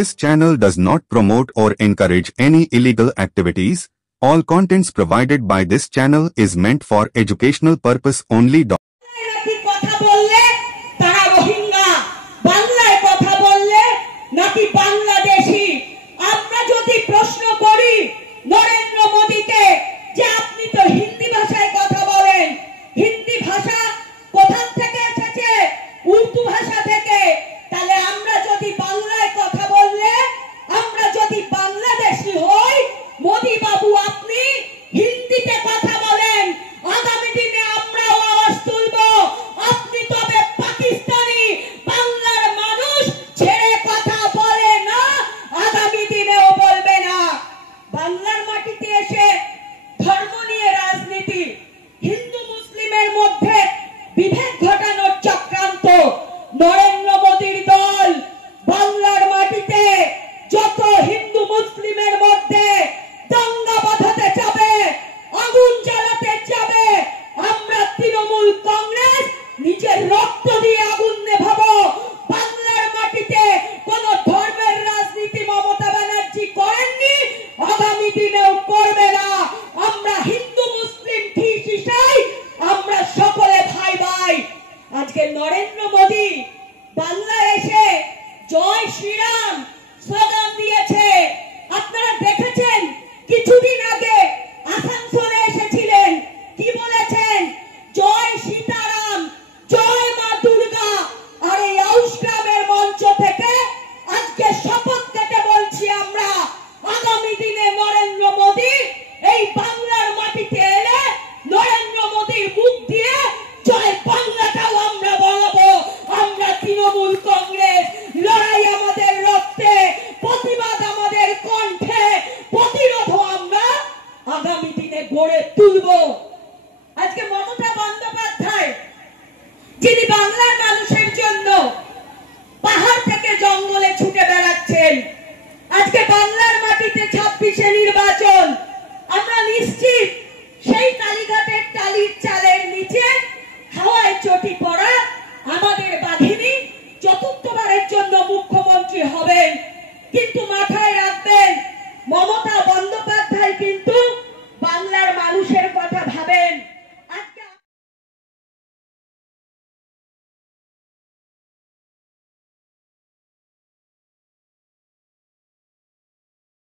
This channel does not promote or encourage any illegal activities. All contents provided by this channel is meant for educational purpose only. Narendra মোদীকে যে আপনি তো হিন্দি ভাষায় কথা বলেন, হিন্দি ভাষা কোথা থেকে এসেছে? উর্দু ভাষা থেকে। তাহলে আমরা যদি বাংলায় কথা বললে, আমরা যদি বাংলাদেশী হই, মোদী বাবু আপনি হিন্দিতে কথা বলেন, আগামী দিনে আমরাও আওয়াজ তুলব। আপনি তবে পাকিস্তানি, বাংলার মানুষ ছেড়ে কথা বলে না, আগামী দিনেও বলবে না। বাংলার মাটিতে এসে ধর্ম নিয়ে রাজনীতি, হিন্দু মুসলিমের মধ্যে বিভেদ ঘটানোর চক্রান্ত, নরেন্দ্র মোদীর দল বাংলার মাটিতে যত হিন্দু মুসলিমের মধ্যে দাঙ্গা বাঁধাতে চাবে, আগুন জ্বালাতে চাবে, আমরা তৃণমূল কংগ্রেস নিজের রক্ত দিয়ে আগুন নেভাবো। বাংলার মাটিতে কোন ধর্মের রাজনীতি মমতা ব্যানার্জি করেননি, আগামী দিনেও করবে না। আমরা হিন্দু মুসলিম ঠিকই, আমরা সকলে ভাই ভাই। আজকে নরেন্দ্র মোদী বাংলায় এসে জয় শ্রীরাম স্লোগান দিয়েছে। আপনারা দেখেছেন কিছুদিন আগে আসানসোলে এসেছিলেন, কি বলেছেন? জয় সীতারাম, জয় মা দুর্গা। আর এই আউশগ্রামের মঞ্চ থেকে আজকে শপথ কেটে বলছি, আমরা আগামী দিনে নরেন্দ্র মোদী এই বাংলার মাটিতে এলে নরেন্দ্র মোদীর মুখ দিয়ে জয় বাংলাটাও আমরা বলাবো। আমরা তৃণমূল কংগ্রেস, লড়াই আমাদের রক্তে, প্রতিবাদ আমাদের কণ্ঠে, প্রতিরোধও আমরা আগামী দিনে গড়ে তুলব। আজকে মমতা বন্দ্যোপাধ্যায়, যিনি বাংলার মানুষের জন্য পাহাড় থেকে জঙ্গলে ছুটে বেড়াচ্ছেন, আজকে বাংলার মাটিতে 26শে নির্বাচন, আমরা নিশ্চিত